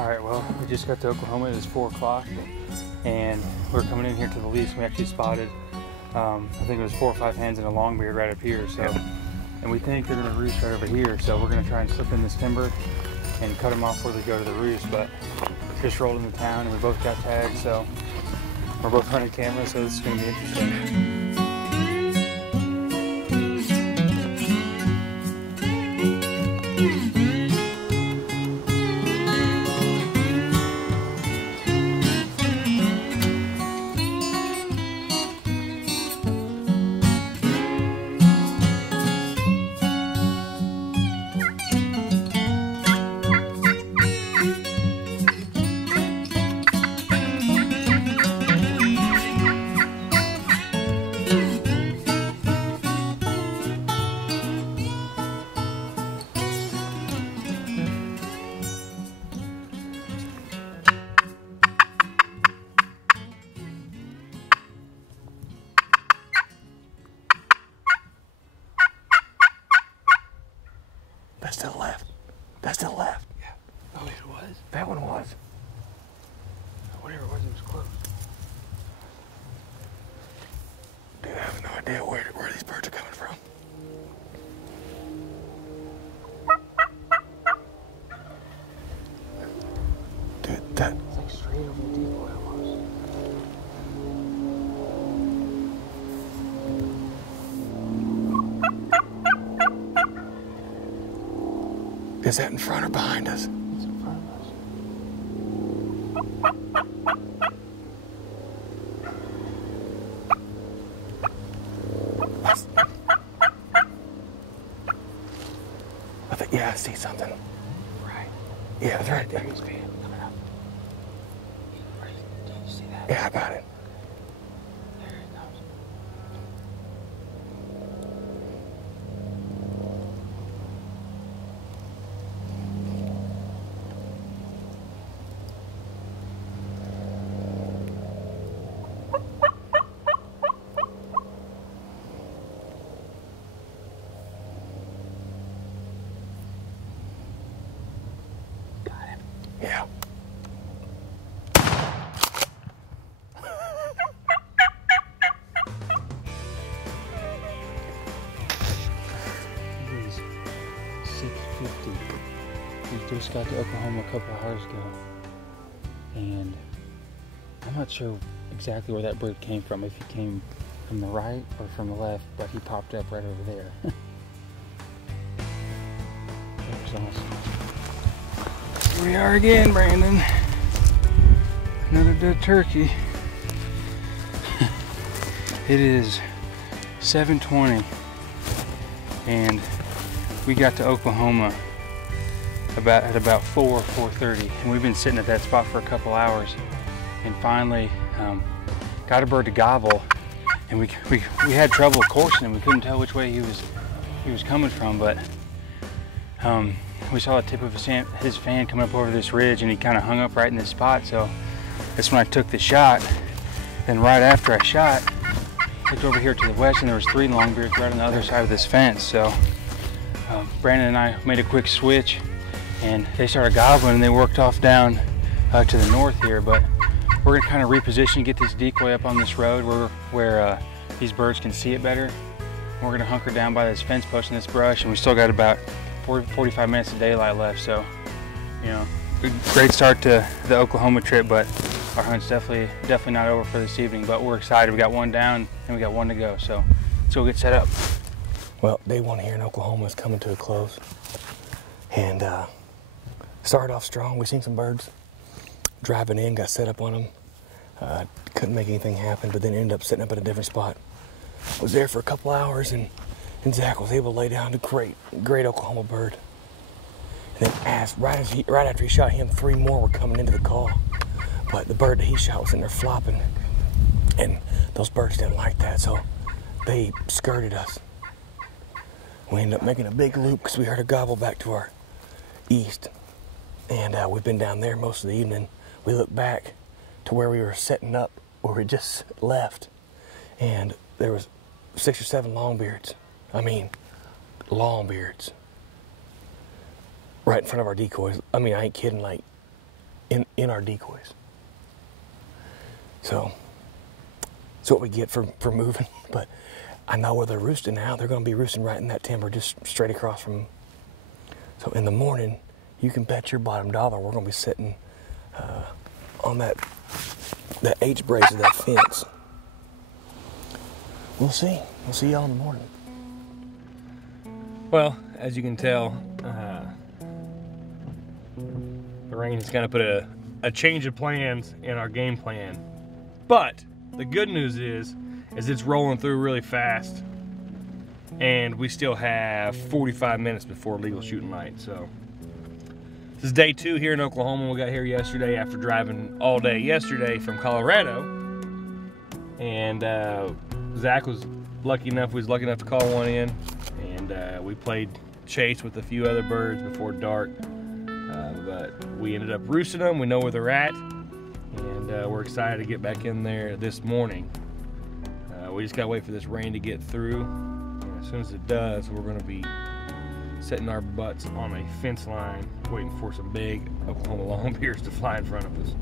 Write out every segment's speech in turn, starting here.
Alright, well, we just got to Oklahoma. It is 4 o'clock, and we're coming in here to the lease. We actually spotted, I think it was 4 or 5 hens and a longbeard right up here. So, and we think they're going to roost right over here. So we're going to try and slip in this timber and cut them off before they go to the roost. But just rolled into town, and we both got tagged. So we're both running cameras, so this is going to be interesting. That's to the left. That's to the left. Yeah. Oh, it was? That one was. Whatever it was close. Dude, I have no idea where these birds are coming from. Dude, that... It's like straight over the decoy almost. Is that in front or behind us? It's in front of us. I think, yeah, I see something. Right. Yeah, that's right. There he's coming up. Do you see that? Yeah, I got it. There it comes. Yeah. It is 6:50. We just got to Oklahoma a couple hours ago, and I'm not sure exactly where that bird came from, if he came from the right or from the left, but he popped up right over there. That was awesome. Here we are again, Brandon. Another dead turkey. It is 7:20, and we got to Oklahoma at about 4:30, and we've been sitting at that spot for a couple hours, and finally got a bird to gobble, and we had trouble coursing him. We couldn't tell which way he was coming from, but we saw the tip of his fan come up over this ridge, and he kind of hung up right in this spot. So that's when I took the shot. Then right after I shot, I looked over here to the west, and there was 3 longbeards right on the other side of this fence. So Brandon and I made a quick switch, and they started gobbling, and they worked off down to the north here. But we're gonna kind of reposition, get this decoy up on this road where these birds can see it better. We're gonna hunker down by this fence post in this brush, and we still got about 45 minutes of daylight left. So, you know, great start to the Oklahoma trip, but our hunt's definitely not over for this evening. But we're excited. We got 1 down, and we got 1 to go. So let's go get set up. Well, day 1 here in Oklahoma is coming to a close, and started off strong. We seen some birds driving in, got set up on them. Couldn't make anything happen, but then ended up setting up at a different spot. Was there for a couple hours, and Zach was able to lay down a great Oklahoma bird. And then right after he shot him, 3 more were coming into the call. But the bird that he shot was in there flopping, and those birds didn't like that, so they skirted us. We ended up making a big loop because we heard a gobble back to our east. And we've been down there most of the evening. We looked back to where we were setting up, where we just left, and there was 6 or 7 longbeards. I mean, longbeards. Right in front of our decoys. I mean, I ain't kidding, like in our decoys. So that's what we get for moving. But I know where they're roosting now. They're going to be roosting right in that timber just straight across from. So in the morning, you can bet your bottom dollar we're going to be sitting on that H brace of that fence. We'll see. We'll see y'all in the morning. Well, as you can tell, the rain has kind of put a change of plans in our game plan. But the good news is it's rolling through really fast, and we still have 45 minutes before legal shooting light. So this is day 2 here in Oklahoma. We got here yesterday after driving all day yesterday from Colorado, and Zach was lucky enough to call one in, and we played chase with a few other birds before dark, but we ended up roosting them. We know where they're at, and we're excited to get back in there this morning. We just gotta wait for this rain to get through, and as soon as it does, we're gonna be setting our butts on a fence line waiting for some big Oklahoma longbeards to fly in front of us.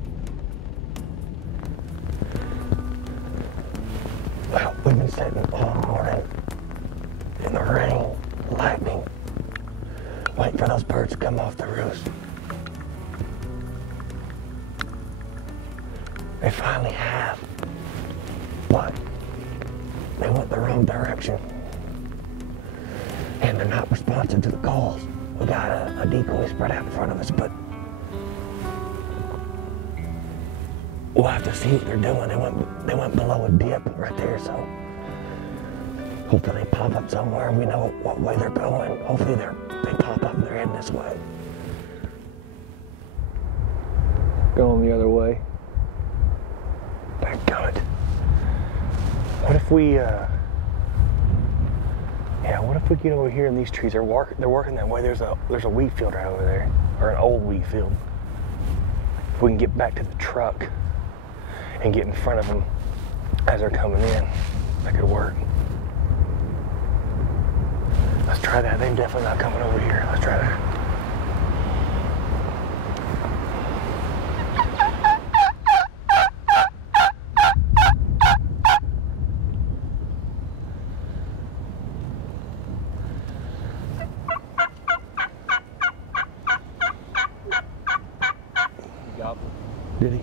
Well, we've been sitting all morning in the rain, lightning, waiting for those birds to come off the roost. They finally have, but they went the wrong direction, and they're not responsive to the calls. We got a decoy spread out in front of us, but we'll have to see what they're doing. They went below a dip right there, so hopefully they pop up somewhere and we know what way they're going. Hopefully they pop up and they're heading this way. Going the other way. Dadgummit. What if we, what if we get over here and these trees are they're working that way? There's a wheat field right over there, or an old wheat field. If we can get back to the truck and get in front of them as they're coming in, that could work. Let's try that. They're definitely not coming over here. Let's try that. Did he?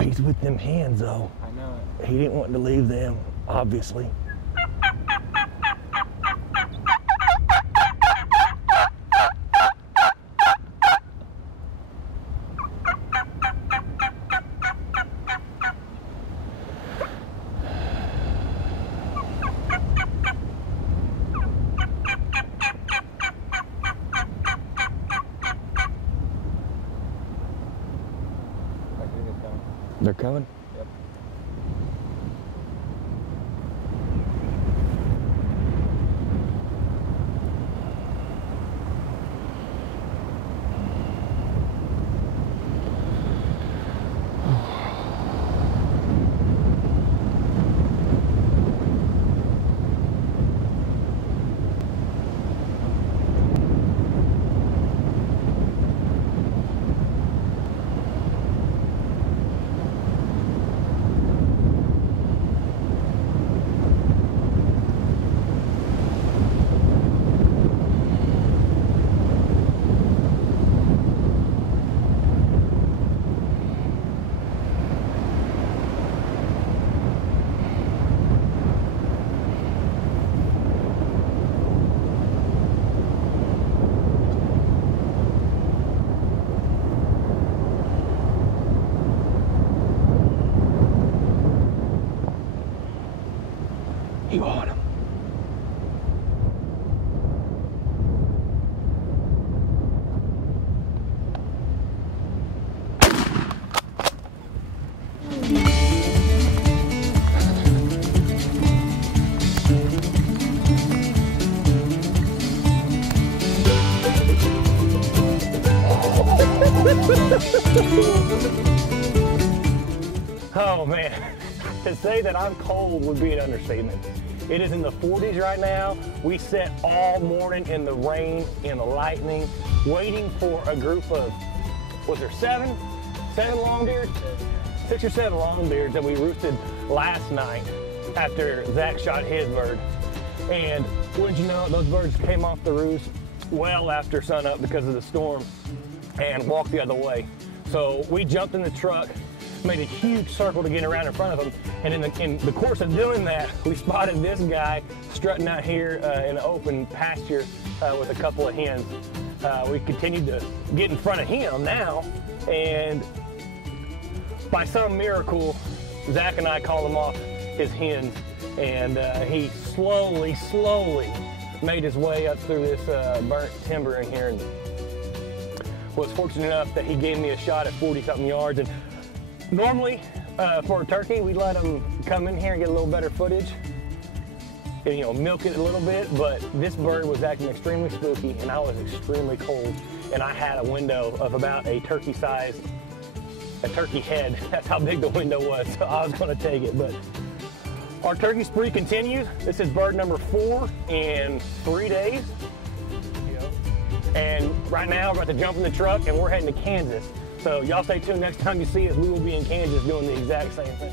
He's with them hands though. I know it. He didn't want to leave them, obviously. They're coming? Yep. Oh man, to say that I'm cold would be an understatement. It is in the 40s right now. We sat all morning in the rain, in the lightning, waiting for a group of, was there seven longbeards? 6 or 7 longbeards that we roosted last night after Zach shot his bird. And wouldn't you know it, those birds came off the roost well after sunup because of the storm and walked the other way. So we jumped in the truck, made a huge circle to get around in front of them, and in the course of doing that, we spotted this guy strutting out here in the open pasture with a couple of hens. We continued to get in front of him now, and by some miracle, Zach and I called him off his hens, and he slowly made his way up through this burnt timber in here, and was fortunate enough that he gave me a shot at 40-something yards. And normally, for a turkey, we let them come in here and get a little better footage and, you know, milk it a little bit, but this bird was acting extremely spooky, and I was extremely cold, and I had a window of about a turkey size, a turkey head. That's how big the window was, so I was gonna take it. But our turkey spree continues. This is bird number 4 in 3 days. And right now, we're about to jump in the truck and we're heading to Kansas. So y'all stay tuned. Next time you see us, we will be in Kansas doing the exact same thing.